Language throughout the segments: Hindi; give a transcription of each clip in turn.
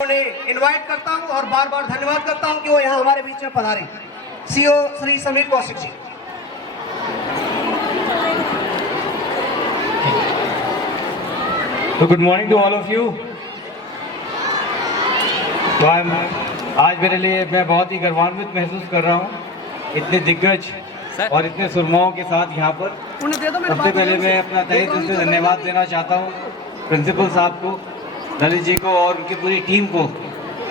उन्हें इनवाइट करता हूं और बार बार धन्यवाद करता हूं कि वो यहाँ हमारे बीच में पधारे। सीओ श्री समीर कौशिक जी। तो good morning to all of you. तो आज मेरे लिए मैं बहुत ही गर्वान्वित महसूस कर रहा हूँ इतने दिग्गज और इतने सुरमाओं के साथ यहाँ पर। सबसे पहले मैं अपना तहे दिल से धन्यवाद देना चाहता हूँ प्रिंसिपल साहब को, ललित जी को और उनकी पूरी टीम को,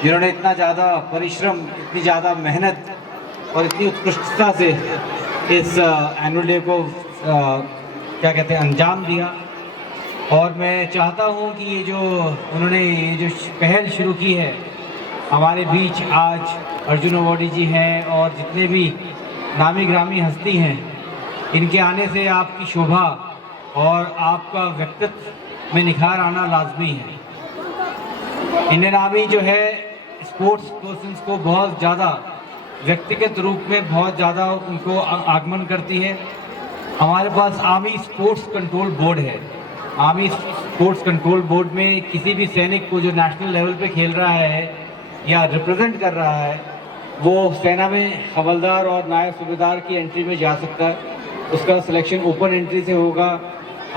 जिन्होंने इतना ज़्यादा परिश्रम, इतनी ज़्यादा मेहनत और इतनी उत्कृष्टता से इस एनुअल डे को क्या कहते हैं अंजाम दिया। और मैं चाहता हूँ कि उन्होंने ये जो पहल शुरू की है हमारे बीच, आज अर्जुन अवार्डी जी हैं और जितने भी नामी ग्रामी हस्ती हैं, इनके आने से आपकी शोभा और आपका व्यक्तित्व में निखार आना लाजमी है। इंडियन आर्मी जो है स्पोर्ट्स पर्सन्स को बहुत ज़्यादा व्यक्तिगत रूप में बहुत ज़्यादा उनको आगमन करती है। हमारे पास आर्मी स्पोर्ट्स कंट्रोल बोर्ड है। आर्मी स्पोर्ट्स कंट्रोल बोर्ड में किसी भी सैनिक को जो नेशनल लेवल पे खेल रहा है या रिप्रेजेंट कर रहा है, वो सेना में हवलदार और नायब सूबेदार की एंट्री में जा सकता है। उसका सिलेक्शन ओपन एंट्री से होगा।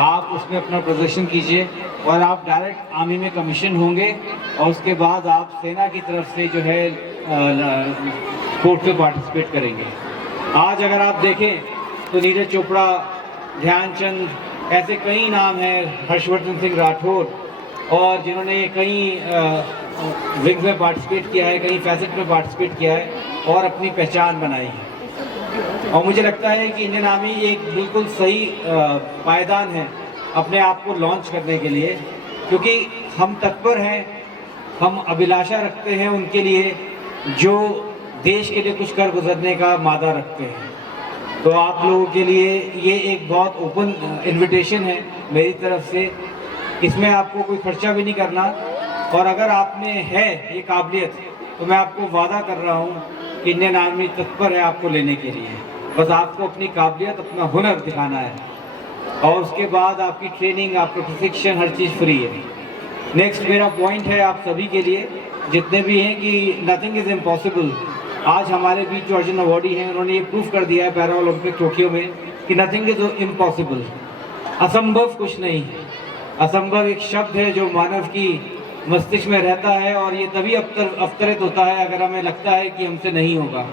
आप उसमें अपना प्रदर्शन कीजिए और आप डायरेक्ट आर्मी में कमीशन होंगे और उसके बाद आप सेना की तरफ से जो है स्पोर्ट्स में पार्टिसिपेट करेंगे। आज अगर आप देखें तो नीरज चोपड़ा, ध्यानचंद, ऐसे कई नाम हैं, हर्षवर्धन सिंह राठौर, और जिन्होंने कई विंग्स में पार्टिसिपेट किया है, कई फैसेट में पार्टिसिपेट किया है और अपनी पहचान बनाई है। और मुझे लगता है कि इंडियन आर्मी एक बिल्कुल सही पायदान है अपने आप को लॉन्च करने के लिए, क्योंकि हम तत्पर हैं, हम अभिलाषा रखते हैं उनके लिए जो देश के लिए कुछ कर गुजरने का मादा रखते हैं। तो आप लोगों के लिए ये एक बहुत ओपन इनविटेशन है मेरी तरफ से। इसमें आपको कोई खर्चा भी नहीं करना, और अगर आप में है ये काबिलियत तो मैं आपको वादा कर रहा हूँ कि इंडियन आर्मी तत्पर है आपको लेने के लिए। बस आपको अपनी काबिलियत, अपना हुनर दिखाना है और उसके बाद आपकी ट्रेनिंग, आपका प्रशिक्षण, हर चीज़ फ्री है। नेक्स्ट मेरा पॉइंट है आप सभी के लिए जितने भी हैं कि नथिंग इज़ इम्पॉसिबल। आज हमारे बीच जो अर्जुन अवार्डी हैं उन्होंने ये प्रूफ कर दिया है पैरा ओलंपिक टोक्यो में कि नथिंग इज इम्पॉसिबल। असंभव कुछ नहीं है। असंभव एक शब्द है जो मानव की मस्तिष्क में रहता है और ये तभी अवतरित होता है अगर हमें लगता है कि हमसे नहीं होगा।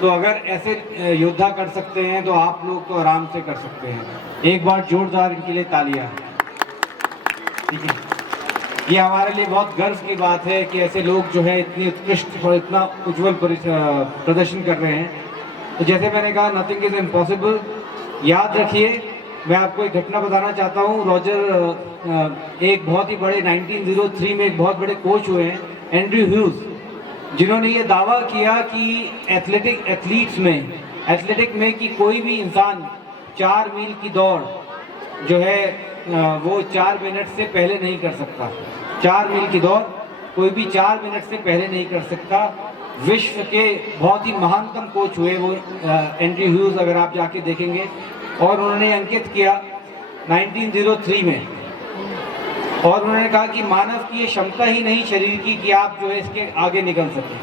तो अगर ऐसे योद्धा कर सकते हैं तो आप लोग तो आराम से कर सकते हैं। एक बार जोरदार इनके लिए तालियां। ठीक है, ये हमारे लिए बहुत गर्व की बात है कि ऐसे लोग जो है इतनी उत्कृष्ट और इतना उज्जवल प्रदर्शन कर रहे हैं। तो जैसे मैंने कहा नथिंग इज इम्पॉसिबल। याद रखिए, मैं आपको एक घटना बताना चाहता हूँ। रॉजर एक बहुत ही बड़े 1903 में एक बहुत बड़े कोच हुए हैं, एंड्रयू ह्यूज, जिन्होंने ये दावा किया कि एथलेटिक में कि कोई भी इंसान 4 मील की दौड़ जो है वो 4 मिनट से पहले नहीं कर सकता। 4 मील की दौड़ कोई भी 4 मिनट से पहले नहीं कर सकता। विश्व के बहुत ही महानतम कोच हुए वो एंड्रयू ह्यूज, अगर आप जाके देखेंगे, और उन्होंने अंकित किया 1903 में। और उन्होंने कहा कि मानव की ये क्षमता ही नहीं शरीर की कि आप जो है इसके आगे निकल सकें।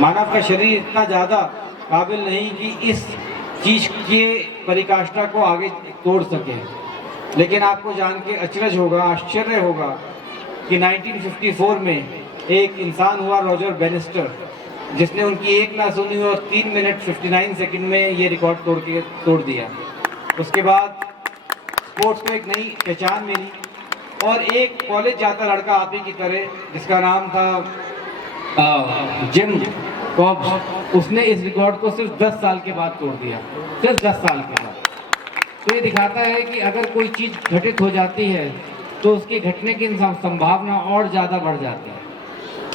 मानव का शरीर इतना ज़्यादा काबिल नहीं कि इस चीज़ के परिकाष्ठा को आगे तोड़ सके। लेकिन आपको जान के अचरज होगा, आश्चर्य होगा कि 1954 में एक इंसान हुआ, रॉजर बेनिस्टर, जिसने उनकी एक ना सुनी और 3 मिनट 59 सेकंड में ये रिकॉर्ड तोड़ दिया। उसके बाद स्पोर्ट्स को एक नई पहचान मिली और एक कॉलेज जाता लड़का आप ही की तरह, जिसका नाम था जिम कॉब्स, उसने इस रिकॉर्ड को सिर्फ 10 साल के बाद तोड़ दिया। सिर्फ 10 साल के बाद। तो ये दिखाता है कि अगर कोई चीज़ घटित हो जाती है तो उसके घटने की संभावना और ज़्यादा बढ़ जाती है।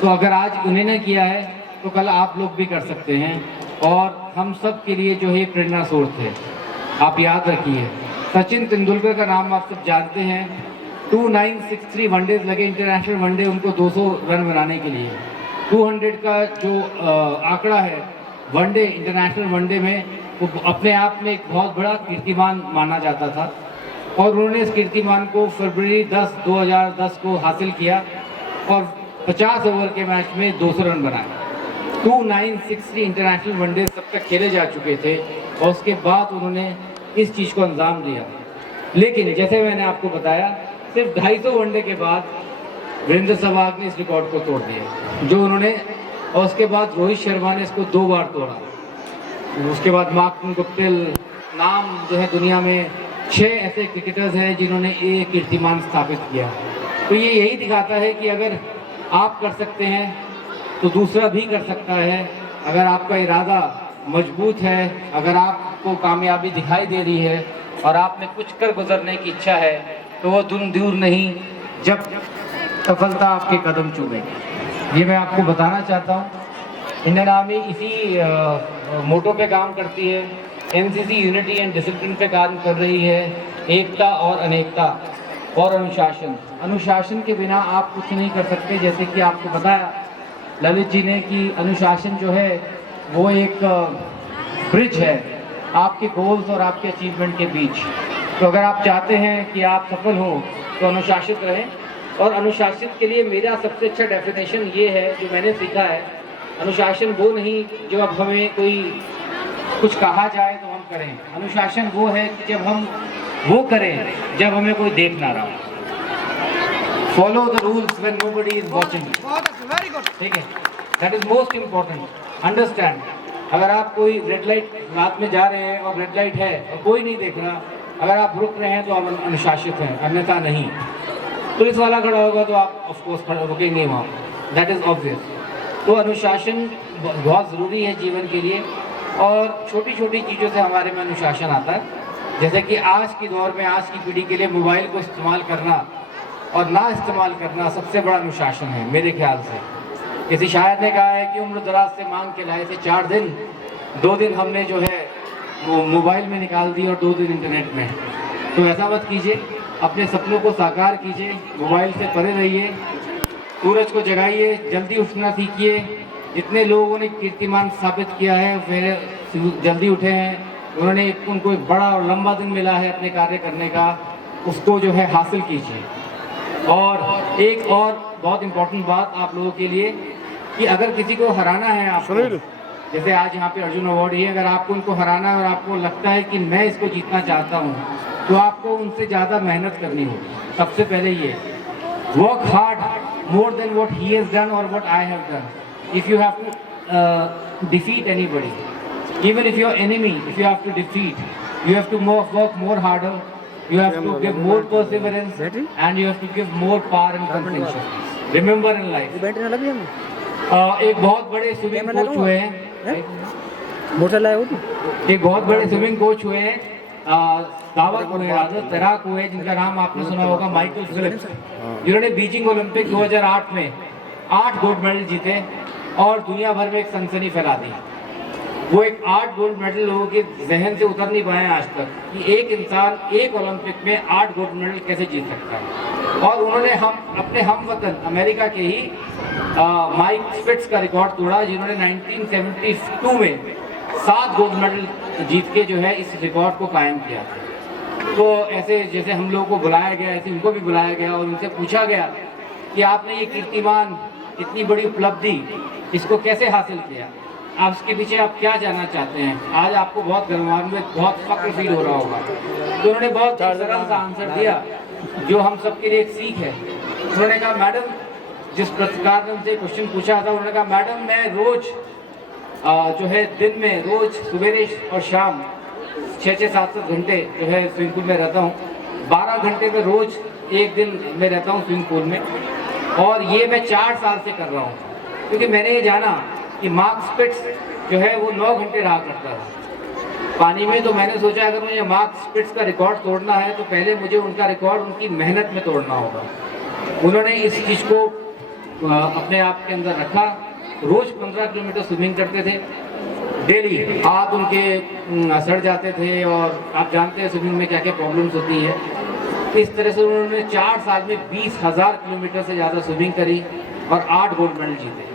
तो अगर आज उन्हीं ने किया है तो कल आप लोग भी कर सकते हैं, और हम सब के लिए जो है प्रेरणा स्रोत है। आप याद रखिए, सचिन तेंदुलकर का नाम आप सब जानते हैं। 2963 वनडेज लगे, इंटरनेशनल वनडे उनको 200 रन बनाने के लिए। 200 का जो आंकड़ा है वनडे, इंटरनेशनल वनडे में, वो अपने आप में एक बहुत बड़ा कीर्तिमान माना जाता था। और उन्होंने इस कीर्तिमान को फरवरी 10, 2010 को हासिल किया और 50 ओवर के मैच में 200 रन बनाए। 2960 इंटरनेशनल वनडे तब तक खेले जा चुके थे और उसके बाद उन्होंने इस चीज़ को अंजाम दिया। लेकिन जैसे मैंने आपको बताया, सिर्फ 250 वनडे के बाद वीरेंद्र सहवाग ने इस रिकॉर्ड को तोड़ दिया जो उन्होंने, और उसके बाद रोहित शर्मा ने इसको 2 बार तोड़ा। उसके बाद मार्टिन गुप्टिल नाम जो है, दुनिया में 6 ऐसे क्रिकेटर्स हैं जिन्होंने ये कीर्तिमान स्थापित किया। तो ये यही दिखाता है कि अगर आप कर सकते हैं तो दूसरा भी कर सकता है। अगर आपका इरादा मजबूत है, अगर आपको कामयाबी दिखाई दे रही है और आपने कुछ कर गुजरने की इच्छा है, तो वो दिन दूर नहीं जब सफलता आपके कदम चूमेगी। ये मैं आपको बताना चाहता हूँ। इंडियन आर्मी इसी मोटो पे काम करती है। एनसीसी यूनिटी एंड डिसिप्लिन पे काम कर रही है। एकता और अनेकता और अनुशासन। अनुशासन के बिना आप कुछ नहीं कर सकते। जैसे कि आपको बताया ललित जी ने कि अनुशासन जो है वो एक ब्रिज है आपके गोल्स और आपके अचीवमेंट के बीच। तो अगर आप चाहते हैं कि आप सफल हों तो अनुशासित रहें। और अनुशासित के लिए मेरा सबसे अच्छा डेफिनेशन ये है जो मैंने सीखा है, अनुशासन वो नहीं जो अब हमें कोई कुछ कहा जाए तो हम करें। अनुशासन वो है कि जब हम वो करें जब हमें कोई देख ना रहा हो। Follow the rules when nobody is watching. Very good. ठीक है, that is most important. Understand, अगर आप कोई रेड लाइट रात में जा रहे हैं और रेड लाइट है और कोई नहीं देख रहा, अगर आप रुक रहे हैं तो आप अनुशासित हैं, अन्यथा नहीं। पुलिस वाला खड़ा होगा तो आप ऑफ कोर्स रुकेंगे वहाँ, दैट इज ऑब्वियस। तो अनुशासन बहुत ज़रूरी है जीवन के लिए। और छोटी छोटी चीज़ों से हमारे में अनुशासन आता है। जैसे कि आज के दौर में, आज की पीढ़ी के लिए मोबाइल को इस्तेमाल करना और ना इस्तेमाल करना सबसे बड़ा अनुशासन है मेरे ख्याल से। किसी शायर ने कहा है कि उम्र दराज से मांग के लाए थे 4 दिन, 2 दिन हमने जो है वो मोबाइल में निकाल दी और 2 दिन इंटरनेट में। तो ऐसा मत कीजिए, अपने सपनों को साकार कीजिए, मोबाइल से परे रहिए, सूरज को जगाइए, जल्दी उठना सीखिए। जितने लोगों ने कीर्तिमान स्थापित किया है वे जल्दी उठे हैं, उन्होंने उनको एक बड़ा और लंबा दिन मिला है अपने कार्य करने का, उसको जो है हासिल कीजिए। और एक और बहुत इम्पोर्टेंट बात आप लोगों के लिए कि अगर किसी को हराना है आपको, जैसे आज यहाँ पे अर्जुन अवार्ड है, अगर आपको उनको हराना है और आपको लगता है कि मैं इसको जीतना चाहता हूँ, तो आपको उनसे ज़्यादा मेहनत करनी होगी। सबसे पहले ये work hard more than what he has done और what I have done. If you have to defeat anybody, even if your enemy, if you have to defeat, you have to work more harder, you have to give more perseverance, and you have to give more power and concentration. Remember in life. एक बहुत बड़े स्विमिंग कोच हुए हैं, एक बहुत बड़े स्विमिंग कोच हुए हैं, दावत हुए, तैराक हुए, जिनका नाम आपने सुना होगा, माइकल फिलिप्स, जिन्होंने बीजिंग ओलंपिक 2008 में 8 गोल्ड मेडल जीते और दुनिया भर में एक सनसनी फैला दी। वो एक 8 गोल्ड मेडल लोगों के जहन से उतर नहीं पाए आज तक कि एक इंसान एक ओलंपिक में 8 गोल्ड मेडल कैसे जीत सकता है। और उन्होंने अपने हम वतन अमेरिका के ही माइक स्पिट्स का रिकॉर्ड तोड़ा, जिन्होंने 1972 में 7 गोल्ड मेडल जीत के जो है इस रिकॉर्ड को कायम किया। तो ऐसे जैसे हम लोगों को बुलाया गया, ऐसे उनको भी बुलाया गया और उनसे पूछा गया कि आपने ये कीर्तिमान, इतनी बड़ी उपलब्धि, इसको कैसे हासिल किया, आप इसके पीछे आप क्या जानना चाहते हैं। आज आपको बहुत गौरवान्वित, बहुत फक्र फील हो रहा होगा। तो उन्होंने बहुत सरल सा आंसर दिया जो हम सबके लिए एक सीख है। उन्होंने कहा, मैडम, जिस प्रकार ने उनसे क्वेश्चन पूछा था, उन्होंने कहा, मैडम मैं रोज जो है दिन में रोज सवेरे और शाम 6-6, 7-7 घंटे जो है स्विमिंग पूल में रहता हूँ। 12 घंटे में रोज एक दिन में रहता हूँ स्विमिंग पूल में, और ये मैं 4 साल से कर रहा हूँ। क्योंकि मैंने ये जाना कि मार्क स्पिट्स जो है वो 9 घंटे रहा करता था पानी में। तो मैंने सोचा अगर मुझे मार्क स्पिट्स का रिकॉर्ड तोड़ना है तो पहले मुझे उनका रिकॉर्ड उनकी मेहनत में तोड़ना होगा। उन्होंने इस चीज़ को अपने आप के अंदर रखा। रोज 15 किलोमीटर स्विमिंग करते थे डेली। हाथ उनके सड़ जाते थे और आप जानते हैं स्विमिंग में क्या क्या प्रॉब्लम्स होती है। इस तरह से उन्होंने 4 साल में 20,000 किलोमीटर से ज़्यादा स्विमिंग करी और 8 गोल्ड मेडल जीते,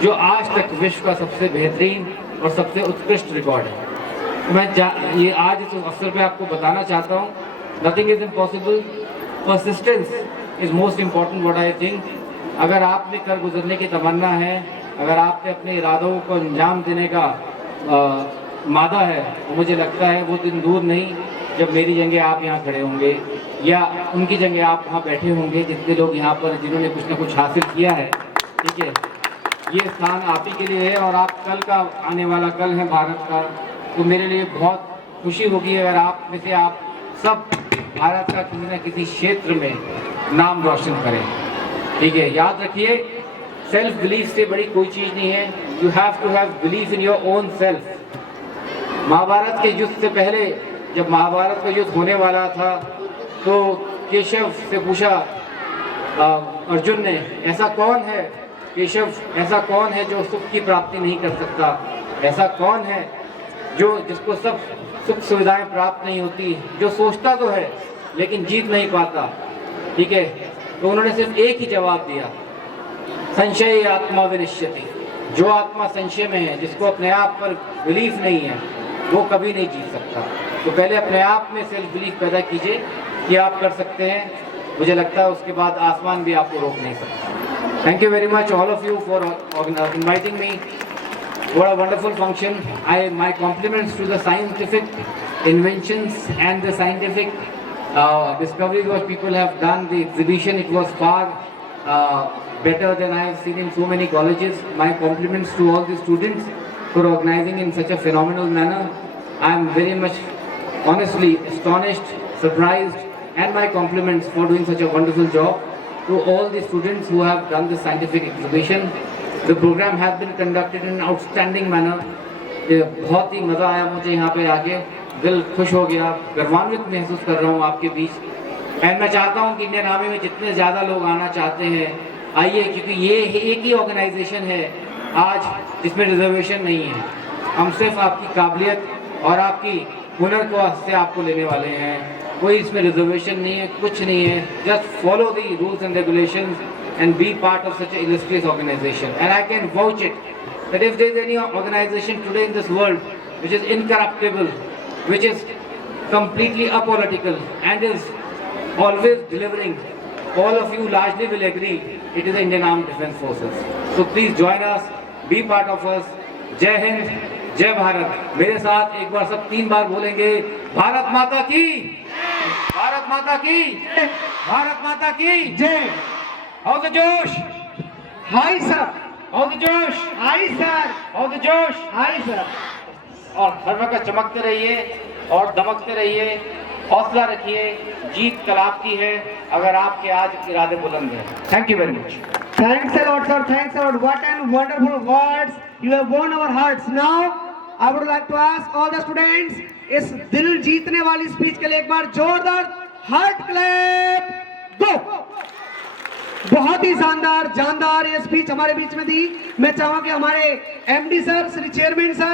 जो आज तक विश्व का सबसे बेहतरीन और सबसे उत्कृष्ट रिकॉर्ड है। मैं ये आज इस अवसर पे आपको बताना चाहता हूँ, nothing is impossible, persistence is most important what I think. अगर आपने कर गुजरने की तमन्ना है, अगर आपने अपने इरादों को अंजाम देने का मादा है, तो मुझे लगता है वो दिन दूर नहीं जब मेरी जगह आप यहाँ खड़े होंगे या उनकी जगह आप वहाँ बैठे होंगे, जितने लोग यहाँ पर जिन्होंने कुछ ना कुछ हासिल किया है। ठीक है, ये स्थान आप ही के लिए है और आप कल का आने वाला कल है भारत का। तो मेरे लिए बहुत खुशी होगी अगर आप में से आप सब भारत का किसी न किसी क्षेत्र में नाम रोशन करें। ठीक है, याद रखिए, सेल्फ बिलीफ से बड़ी कोई चीज़ नहीं है। You have to have belief in your own self. Mahabharata के युद्ध से पहले, जब महाभारत का युद्ध होने वाला था, तो केशव से पूछा अर्जुन ने, ऐसा कौन है केशव, ऐसा कौन है जो सुख की प्राप्ति नहीं कर सकता, ऐसा कौन है जिसको सब सुख सुविधाएं प्राप्त नहीं होती, जो सोचता तो है लेकिन जीत नहीं पाता। ठीक है, तो उन्होंने सिर्फ एक ही जवाब दिया, संशय आत्मा विनश्यति। जो आत्मा संशय में है, जिसको अपने आप पर बिलीफ नहीं है, वो कभी नहीं जीत सकता। तो पहले अपने आप में सेल्फ बिलीफ पैदा कीजिए कि आप कर सकते हैं। मुझे लगता है उसके बाद आसमान भी आपको रोक नहीं सकता। Thank you very much all of you for inviting me. What a wonderful function. My compliments to the scientific inventions and the scientific discoveries what people have done. The exhibition, it was far better than I have seen in so many colleges. My compliments to all the students for organizing in such a phenomenal manner. I am very much honestly astonished, surprised, and my compliments for doing such a wonderful job to all the students who have done this scientific exhibition. The program has been conducted in an outstanding manner. बहुत ही मज़ा आया मुझे यहाँ पे आके, दिल खुश हो गया, गर्वान्वित महसूस कर रहा हूँ आपके बीच। एंड मैं चाहता हूँ कि इंडियन आर्मी में जितने ज़्यादा लोग आना चाहते हैं आइए, क्योंकि ये एक ही ऑर्गेनाइजेशन है आज जिसमें रिजर्वेशन नहीं है। हम सिर्फ आपकी काबिलियत और आपकी हुनर को से आपको लेने वाले हैं। कोई इसमें रिजर्वेशन नहीं है, कुछ नहीं है। Just follow the rules and regulations and be part of such an illustrious organization. And I can vouch it that if there is any organization today in this world which is incorruptible, which is completely apolitical and is always delivering, all of you largely will agree, it is the Indian Armed Defence Forces. So please join us, be part of us. जय हिंद, जय भारत। मेरे साथ एक बार सब 3 बार बोलेंगे, भारत माता की, भारत माता की, भारत माता की जय। All the जोश, हाय सर, all the जोश, हाय सर, all the जोश, हाय सर। और हर वक्त चमकते रहिए और दमकते रहिए, हौसला रखिए, जीत कल आपकी है अगर आपके आज इरादे बुलंद हैं। Thank you very much. Thanks a lot, sir. Thanks a lot. What an wonderful words. You have won our hearts. Now, I would like to ask all the students, इस दिल जीतने वाली स्पीच के लिए एक बार जोरदार हार्ट क्लैप दो। बहुत ही शानदार जानदार ये स्पीच हमारे बीच में दी। मैं चाहूंगा कि हमारे MD sir, Shri chairman sir